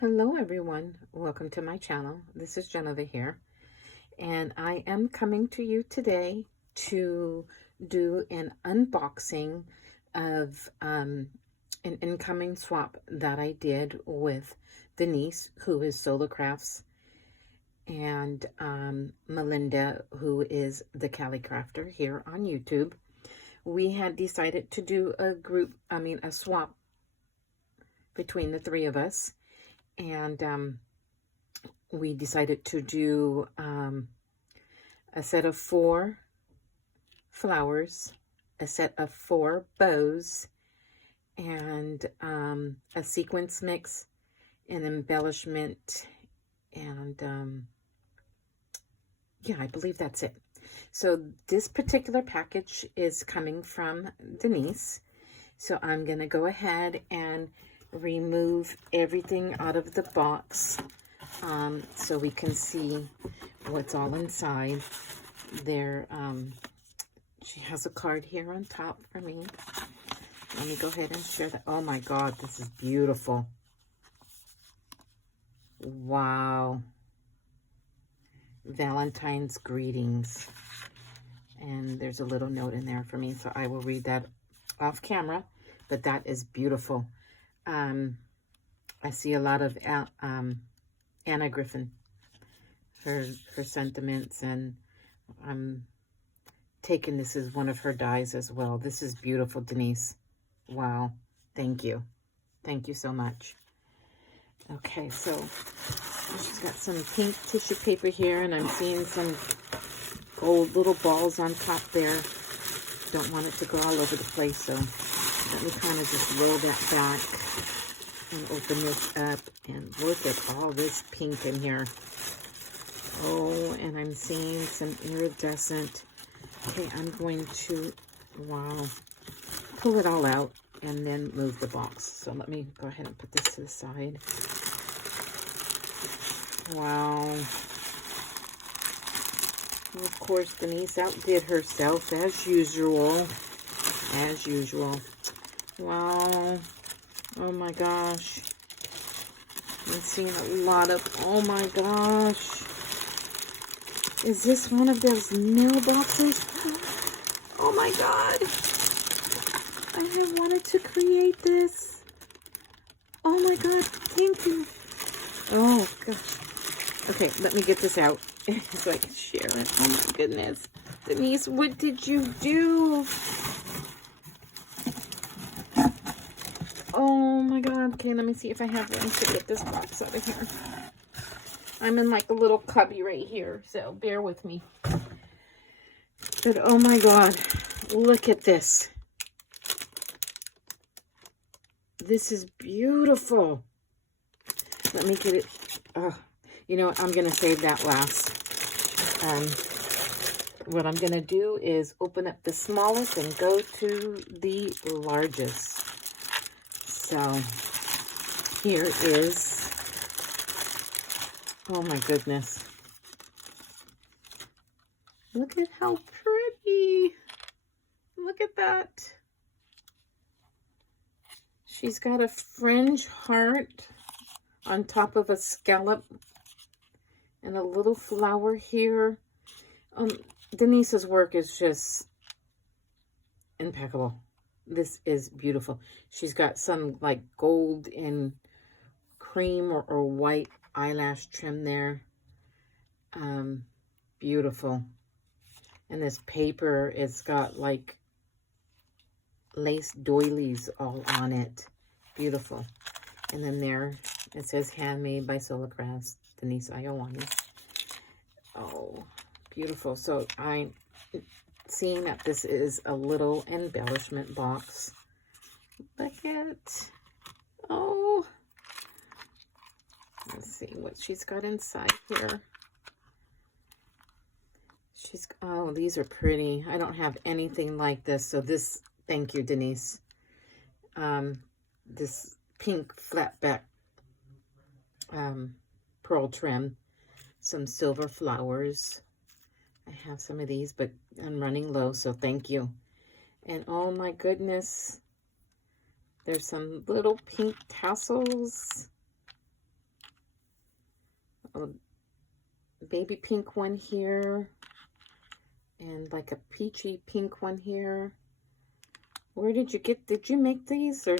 Hello everyone, welcome to my channel. This is Jennifer here, and I am coming to you today to do an unboxing of an incoming swap that I did with Denise, who is SoloCraftz, and Melinda, who is the Cali Crafter here on YouTube. We had decided to do a swap between the three of us. And we decided to do a set of 4 flowers, a set of 4 bows, and a sequence mix, an embellishment, and yeah, I believe that's it. So this particular package is coming from Denise. So I'm going to go ahead and remove everything out of the box so we can see what's all inside. There, she has a card here on top for me. Let me go ahead and share that. Oh my God, this is beautiful. Wow. Valentine's greetings. And there's a little note in there for me, so I will read that off camera, but that is beautiful. I see a lot of Anna Griffin, her sentiments, and I'm taking this as one of her dies as well. This is beautiful, Denise. Wow. Thank you. Thank you so much. Okay, so she's got some pink tissue paper here, and I'm seeing some gold little balls on top there. Don't want it to go all over the place, so let me kind of just roll that back and open this up, and look at all this pink in here. Oh, and I'm seeing some iridescent. Okay, I'm going to, wow, pull it all out and then move the box. So let me go ahead and put this to the side. Wow. And of course, Denise outdid herself as usual. As usual. Wow. Oh my gosh. I'm seeing a lot of, oh my gosh. Is this one of those mailboxes? Oh my God. I have wanted to create this. Oh my God, thank you. Oh gosh. Okay, let me get this out so I can share it. Oh my goodness. Denise, what did you do? Oh my God. Okay, let me see if I have room to get this box out of here. I'm in like a little cubby right here, so bear with me. But oh my God, look at this. This is beautiful. Let me get it. You know what? I'm going to save that last. What I'm going to do is open up the smallest and go to the largest. So here is, oh my goodness. Look at how pretty. Look at that. She's got a fringe heart on top of a scallop and a little flower here. Denise's work is just impeccable. This is beautiful. She's got some like gold and cream or white eyelash trim there. Beautiful. And this paper, it's got like lace doilies all on it. Beautiful. And then there it says handmade by SolocCraftz, Denise Iowani. Oh, beautiful. So I'm seeing that this is a little embellishment box. Look at, oh, let's see what she's got inside here. Oh, these are pretty. I don't have anything like this. So this, thank you, Denise. This pink flat back pearl trim, some silver flowers. I have some of these, but I'm running low, so thank you. And oh my goodness, there's some little pink tassels. a baby pink one here, and like a peachy pink one here. Where did you make these, or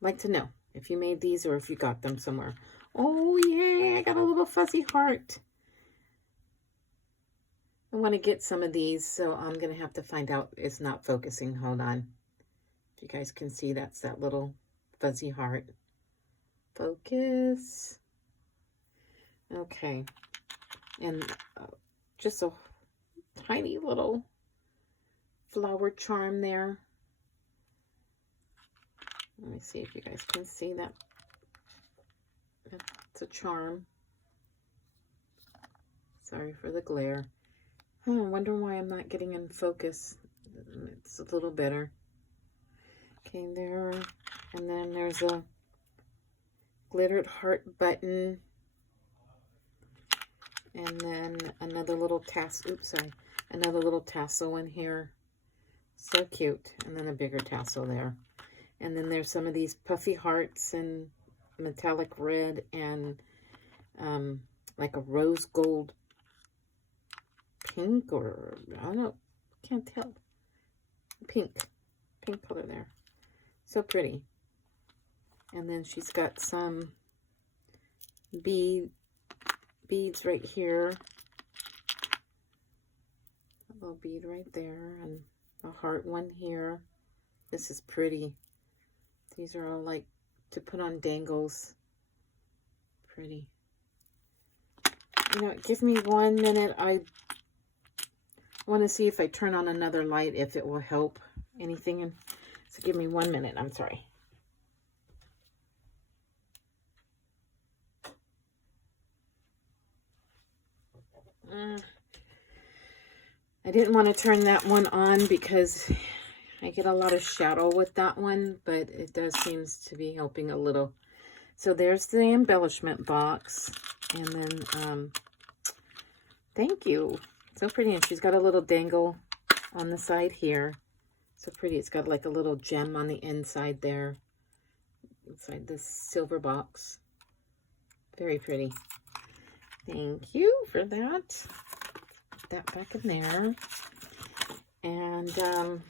like to know if you made these or if you got them somewhere. Oh yay, I got a little fuzzy heart. I want to get some of these, so I'm going to have to find out. It's not focusing. Hold on. If you guys can see, that's that little fuzzy heart. Focus. Okay. And just a tiny little flower charm there. Let me see if you guys can see that. It's a charm. Sorry for the glare. I wonder why I'm not getting in focus. It's a little better. Okay, there. And then there's a glittered heart button. And then another little tassel. Oops, sorry. Another little tassel in here. So cute. And then a bigger tassel there. And then there's some of these puffy hearts and metallic red and like a rose gold pink, or I don't know, can't tell. Pink color there. So pretty. And then she's got some beads right here. A little bead right there, and a heart one here. This is pretty. These are all like to put on dangles. Pretty. You know, give me 1 minute. I want to see if I turn on another light, if it will help anything. So give me 1 minute. I'm sorry. I didn't want to turn that one on because I get a lot of shadow with that one, but it does seems to be helping a little. So there's the embellishment box, and then thank you. So pretty. And she's got a little dangle on the side here. So pretty. It's got like a little gem on the inside there, inside this silver box. Very pretty. Thank you for that. Put that back in there. And so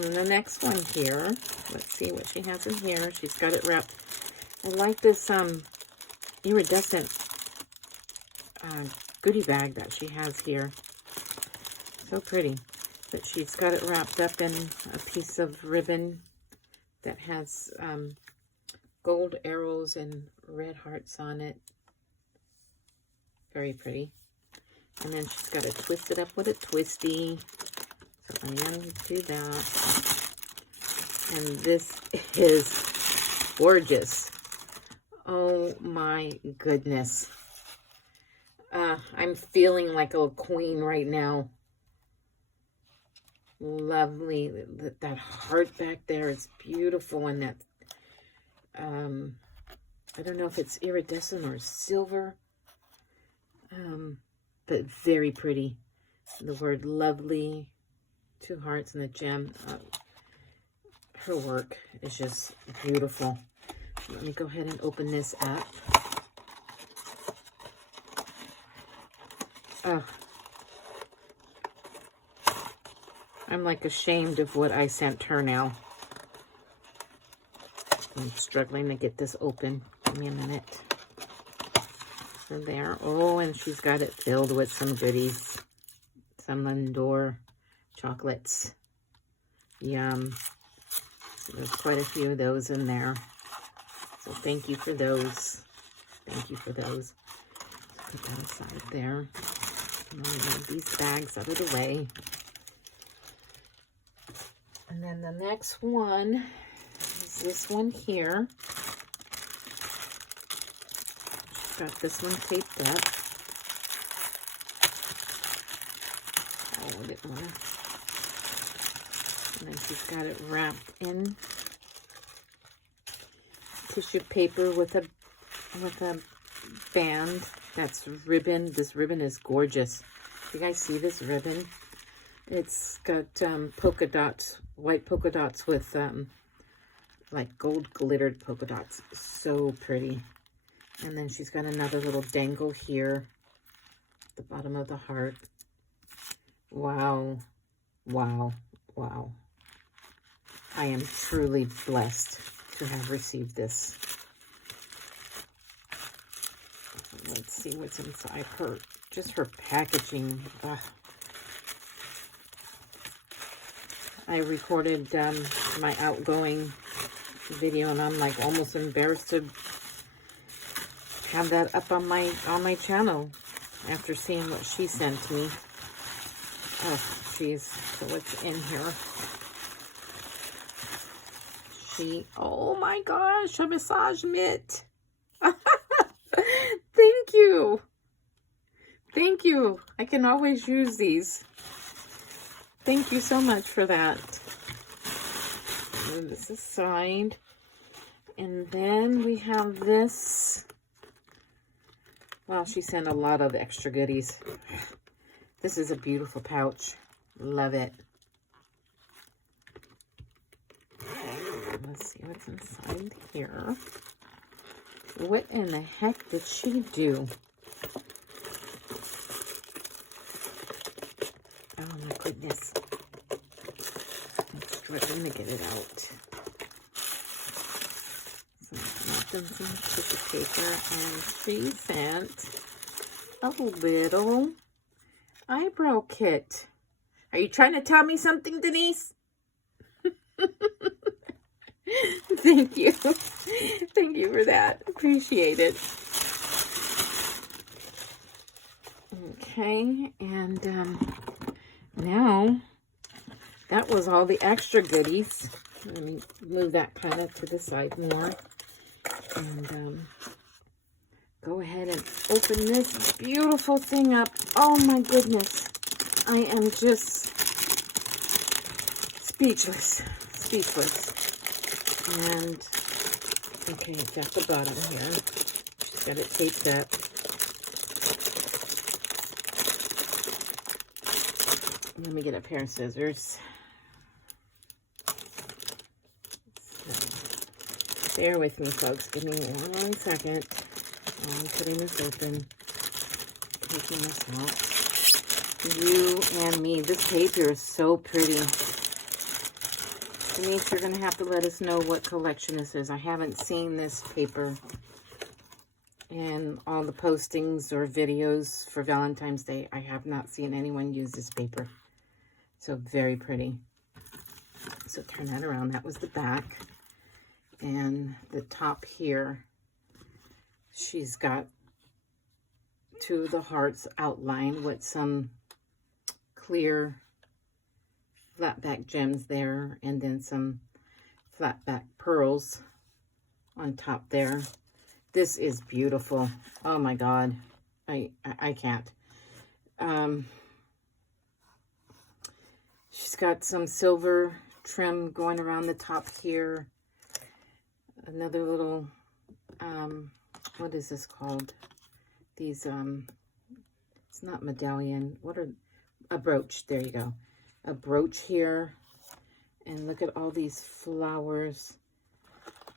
the next one here, let's see what she has in here. She's got it wrapped. I like this iridescent goodie bag that she has here. So pretty. But she's got it wrapped up in a piece of ribbon that has gold arrows and red hearts on it. Very pretty. And then she's got it twisted up with a twisty. So I'm going to do that. And this is gorgeous. Oh my goodness. I'm feeling like a queen right now. Lovely. That heart back there is beautiful. And that, I don't know if it's iridescent or silver. But very pretty. The word lovely, 2 hearts and a gem. Her work is just beautiful. Let me go ahead and open this up. I'm like ashamed of what I sent her now. I'm struggling to get this open. Give me a minute. So there. Oh, and she's got it filled with some goodies. Some Lindor chocolates. Yum. So there's quite a few of those in there. So thank you for those. Thank you for those. Put that aside there. And then we have these bags out of the way. And then the next one is this one here. Got this one taped up. Oh, I didn't want to. And then she's got it wrapped in tissue paper with a band. That's ribbon. This ribbon is gorgeous. You guys see this ribbon? It's got polka dots, white polka dots with like gold glittered polka dots. So pretty. And then she's got another little dangle here at the bottom of the heart. Wow, wow, wow. I am truly blessed to have received this. Let's see what's inside her. Just her packaging. Ugh. I recorded my outgoing video, and I'm like almost embarrassed to have that up on my channel after seeing what she sent me. Oh, geez. So what's in here? Oh my gosh, a massage mitt. Thank you. Thank you. I can always use these. Thank you so much for that. Move this aside. And then we have this. Well, she sent a lot of extra goodies. This is a beautiful pouch. Love it. Let's see what's inside here. What in the heck did she do? Oh my goodness. I'm struggling to get it out. Some tissue paper, and she sent a little eyebrow kit. Are you trying to tell me something, Denise? Thank you. Thank you for that. Appreciate it. Okay, and now that was all the extra goodies. Let me move that kind of to the side more. And go ahead and open this beautiful thing up. Oh my goodness. I am just speechless. Speechless. And, okay, it's at the bottom here. Just got it taped up. Let me get a pair of scissors. So, bear with me, folks. Give me 1 second. I'm putting this open. Taking this out. You and me. This paper is so pretty. Denise, you're going to have to let us know what collection this is. I haven't seen this paper in all the postings or videos for Valentine's Day. I have not seen anyone use this paper. So very pretty. So turn that around. That was the back. And the top here, she's got 2 of the hearts outlined with some clear flat back gems there, and then some flat back pearls on top there. This is beautiful. Oh my God. I can't. She's got some silver trim going around the top here. Another little, what is this called? These, it's not medallion. What are, a brooch. There you go. A brooch here, and look at all these flowers.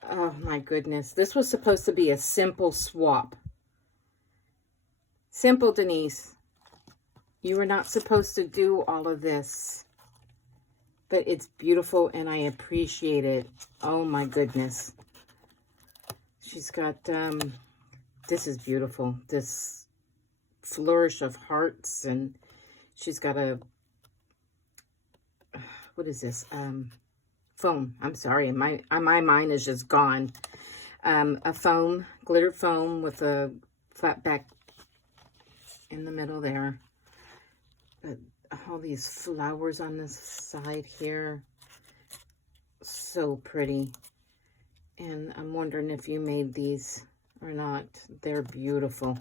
Oh my goodness, this was supposed to be a simple swap. Simple, Denise. You were not supposed to do all of this, but it's beautiful and I appreciate it. Oh my goodness. She's got this is beautiful, this flourish of hearts, and she's got a, what is this? Foam. I'm sorry. My mind is just gone. A foam, glittered foam with a flat back in the middle there. But all these flowers on this side here. So pretty. And I'm wondering if you made these or not. They're beautiful.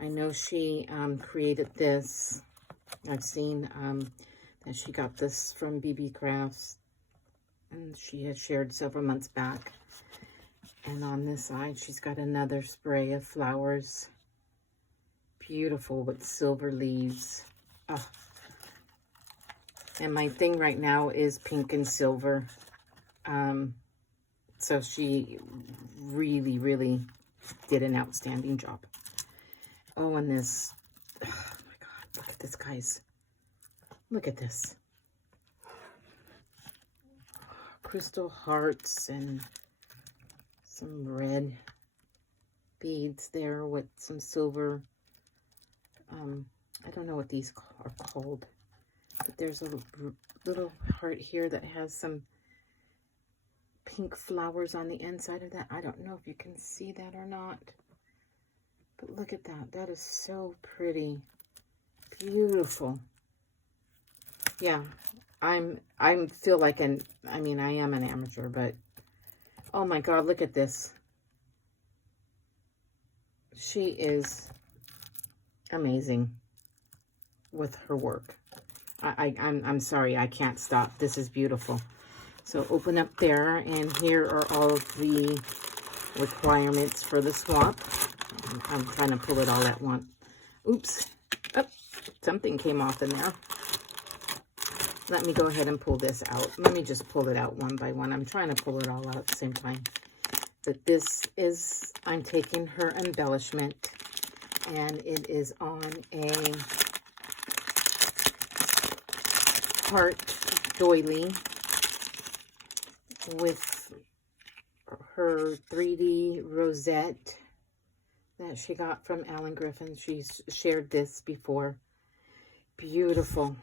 I know she created this. I've seen that she got this from BB Crafts, and she had shared several months back. And on this side, she's got another spray of flowers. Beautiful with silver leaves. Oh. And my thing right now is pink and silver. So she really, really did an outstanding job. Oh, and this, oh my God, look at this, guys. Look at this. Crystal hearts and some red beads there with some silver. I don't know what these are called, but there's a little heart here that has some pink flowers on the inside of that. I don't know if you can see that or not, but look at that. That is so pretty. Beautiful. Yeah, I feel like I mean, I am an amateur, but oh my God, look at this. She is amazing with her work. I'm sorry, I can't stop. This is beautiful. So open up there, and here are all of the requirements for the swap. I'm trying to pull it all at once. Oops. Oh, something came off in there. Let me go ahead and pull this out. Let me just pull it out one by one. I'm trying to pull it all out at the same time. But this is, I'm taking her embellishment, and it is on a heart doily with her 3D rosette that she got from Alan Griffin. She's shared this before. Beautiful.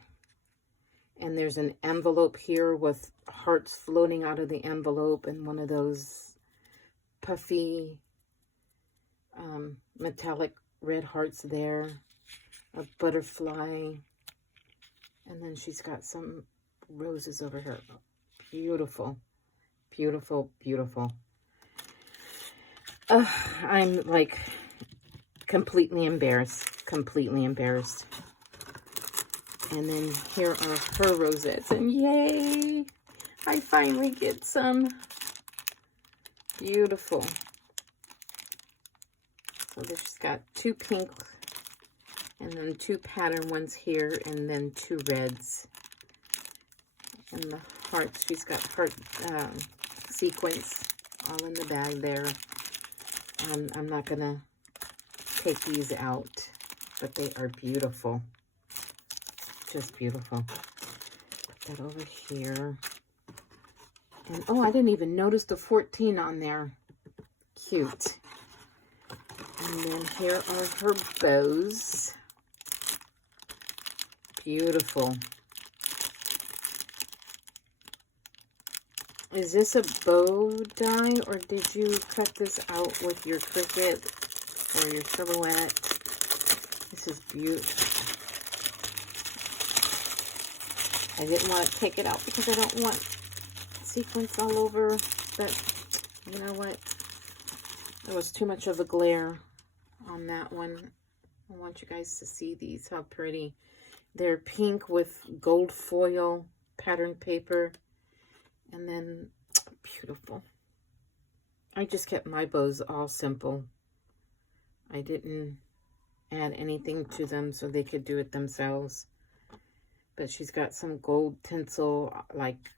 And there's an envelope here with hearts floating out of the envelope, and one of those puffy metallic red hearts there, a butterfly, and then she's got some roses over here. Beautiful, beautiful, beautiful. I'm like completely embarrassed, completely embarrassed. And then here are her rosettes, and yay, I finally get some. Beautiful. So she's got 2 pink, and then 2 pattern ones here, and then 2 reds. And the hearts, she's got heart sequins all in the bag there. I'm not gonna take these out, but they are beautiful. Just beautiful. Put that over here. And oh, I didn't even notice the 14 on there. Cute. And then here are her bows. Beautiful. Is this a bow die, or did you cut this out with your Cricut or your Silhouette? This is beautiful. I didn't want to take it out because I don't want sequins all over, but you know what? There was too much of a glare on that one. I want you guys to see these, how pretty. They're pink with gold foil pattern paper, and then beautiful. I just kept my bows all simple. I didn't add anything to them so they could do it themselves. But she's got some gold tinsel, like,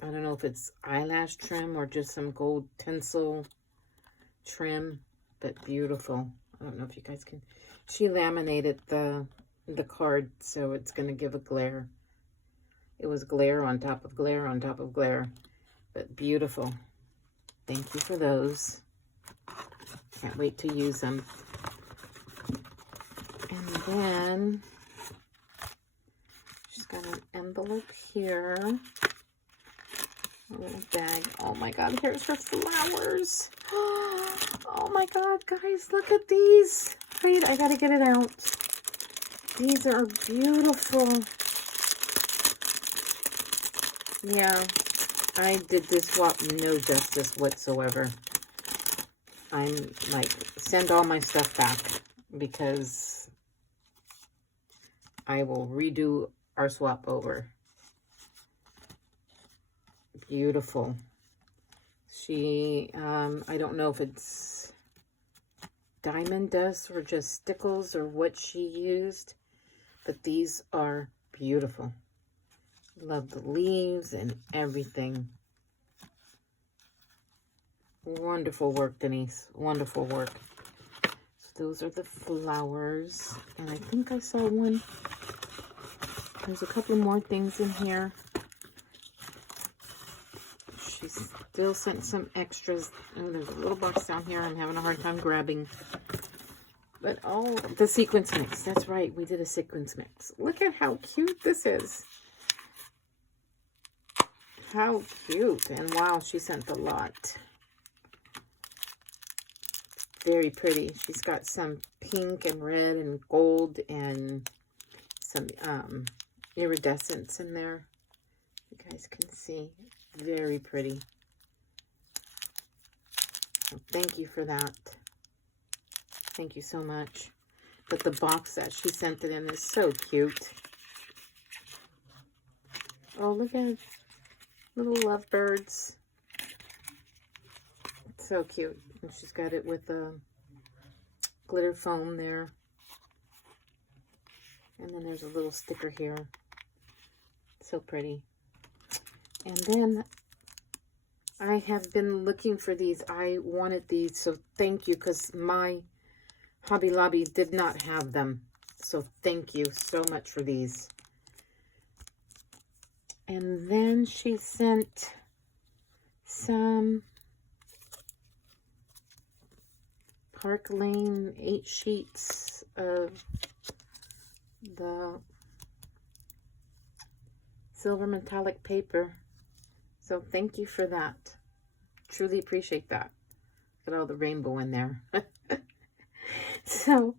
I don't know if it's eyelash trim or just some gold tinsel trim, but beautiful. I don't know if you guys can. She laminated the card, so it's going to give a glare. It was glare on top of glare on top of glare, but beautiful. Thank you for those. Can't wait to use them. And then she's got an envelope here. A little bag. Oh my God, here's her flowers. Oh my God, guys, look at these. Wait, I gotta get it out. These are beautiful. Yeah, I did this swap no justice whatsoever. I'm like, send all my stuff back because I will redo our swap over. Beautiful. She, I don't know if it's diamond dust or just stickles or what she used, but these are beautiful. Love the leaves and everything. Wonderful work, Denise. Wonderful work. So those are the flowers. And I think I saw one. There's a couple more things in here. She still sent some extras. Oh, there's a little box down here I'm having a hard time grabbing. But all the sequence mix. That's right. We did a sequence mix. Look at how cute this is. How cute. And wow, she sent a lot. Very pretty. She's got some pink and red and gold and some iridescence in there. You guys can see. Very pretty. So thank you for that. Thank you so much. But the box that she sent it in is so cute. Oh, look at little lovebirds. It's so cute. And she's got it with a glitter foam there. And then there's a little sticker here. So pretty. And then I have been looking for these. I wanted these, so thank you, because my Hobby Lobby did not have them. So thank you so much for these. And then she sent some Park Lane 8 sheets of the silver metallic paper. So thank you for that. Truly appreciate that. Got all the rainbow in there. So,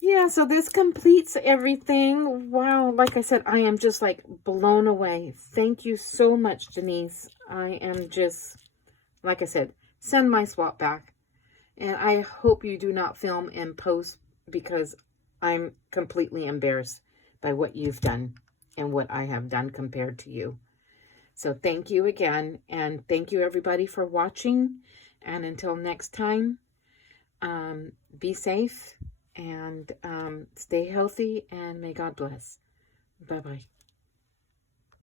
yeah, so this completes everything. Wow, like I said, I am just like blown away. Thank you so much, Denise. I am just, like I said, send my swap back. And I hope you do not film and post, because I'm completely embarrassed by what you've done and what I have done compared to you. So thank you again, and thank you everybody for watching. And until next time, be safe and stay healthy, and may God bless. Bye-bye.